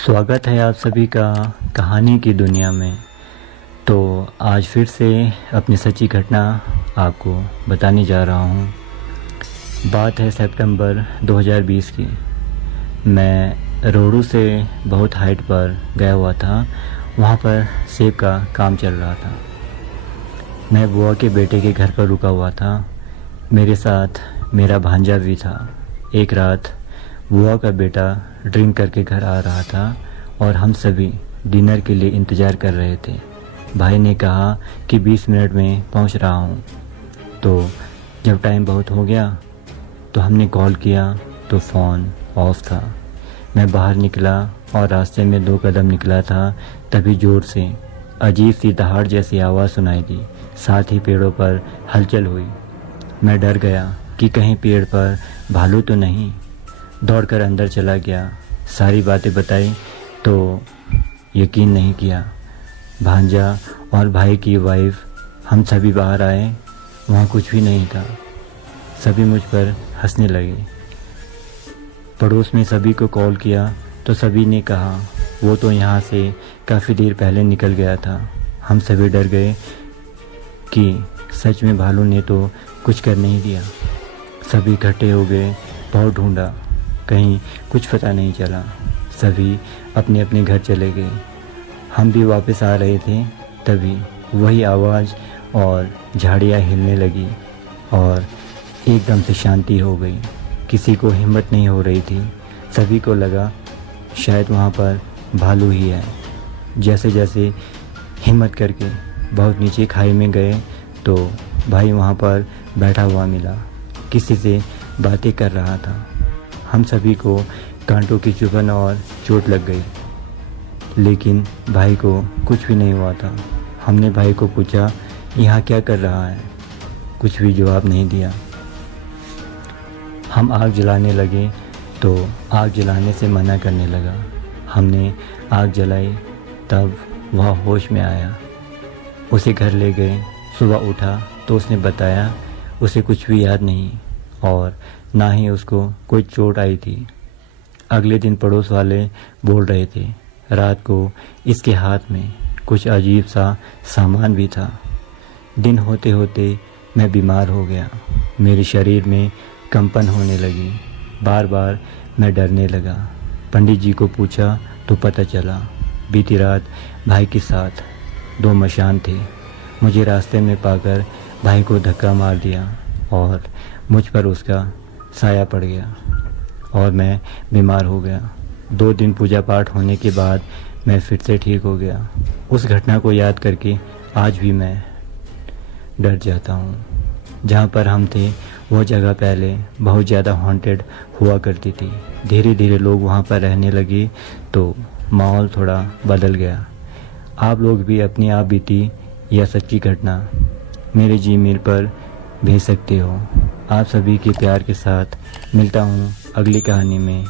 स्वागत है आप सभी का कहानी की दुनिया में। तो आज फिर से अपनी सच्ची घटना आपको बताने जा रहा हूँ। बात है सितंबर 2020 की। मैं रोडू से बहुत हाइट पर गया हुआ था। वहाँ पर सेब का काम चल रहा था। मैं बुआ के बेटे के घर पर रुका हुआ था। मेरे साथ मेरा भांजा भी था। एक रात बुआ का बेटा ड्रिंक करके घर आ रहा था और हम सभी डिनर के लिए इंतज़ार कर रहे थे। भाई ने कहा कि 20 मिनट में पहुंच रहा हूं। तो जब टाइम बहुत हो गया तो हमने कॉल किया तो फ़ोन ऑफ था। मैं बाहर निकला और रास्ते में 2 कदम निकला था, तभी ज़ोर से अजीब सी दहाड़ जैसी आवाज़ सुनाई दी। साथ ही पेड़ों पर हलचल हुई। मैं डर गया कि कहीं पेड़ पर भालू तो नहीं। दौड़कर अंदर चला गया। सारी बातें बताई तो यकीन नहीं किया। भांजा और भाई की वाइफ हम सभी बाहर आए। वहाँ कुछ भी नहीं था। सभी मुझ पर हंसने लगे। पड़ोस में सभी को कॉल किया तो सभी ने कहा वो तो यहाँ से काफ़ी देर पहले निकल गया था। हम सभी डर गए कि सच में भालू ने तो कुछ कर नहीं दिया। सभी इकट्ठे हो गए। बहुत ढूंढा, कहीं कुछ पता नहीं चला। सभी अपने अपने घर चले गए। हम भी वापस आ रहे थे, तभी वही आवाज़ और झाड़ियाँ हिलने लगी और एकदम से शांति हो गई। किसी को हिम्मत नहीं हो रही थी। सभी को लगा शायद वहाँ पर भालू ही है। जैसे जैसे हिम्मत करके बहुत नीचे खाई में गए तो भाई वहाँ पर बैठा हुआ मिला, किसी से बातें कर रहा था। हम सभी को कांटों की चुभन और चोट लग गई, लेकिन भाई को कुछ भी नहीं हुआ था। हमने भाई को पूछा यहाँ क्या कर रहा है। कुछ भी जवाब नहीं दिया। हम आग जलाने लगे तो आग जलाने से मना करने लगा। हमने आग जलाई, तब वह होश में आया। उसे घर ले गए। सुबह उठा तो उसने बताया उसे कुछ भी याद नहीं और ना ही उसको कोई चोट आई थी। अगले दिन पड़ोस वाले बोल रहे थे रात को इसके हाथ में कुछ अजीब सा सामान भी था। दिन होते होते मैं बीमार हो गया। मेरे शरीर में कंपन होने लगी। बार बार मैं डरने लगा। पंडित जी को पूछा तो पता चला बीती रात भाई के साथ 2 मशान थे। मुझे रास्ते में पाकर भाई को धक्का मार दिया और मुझ पर उसका साया पड़ गया और मैं बीमार हो गया। 2 दिन पूजा पाठ होने के बाद मैं फिर से ठीक हो गया। उस घटना को याद करके आज भी मैं डर जाता हूँ। जहाँ पर हम थे वो जगह पहले बहुत ज़्यादा हॉन्टेड हुआ करती थी। धीरे धीरे लोग वहाँ पर रहने लगे तो माहौल थोड़ा बदल गया। आप लोग भी अपनी आप बीती या सच्ची घटना मेरे जीमेल पर भेज सकते हो। आप सभी के प्यार के साथ मिलता हूँ अगली कहानी में।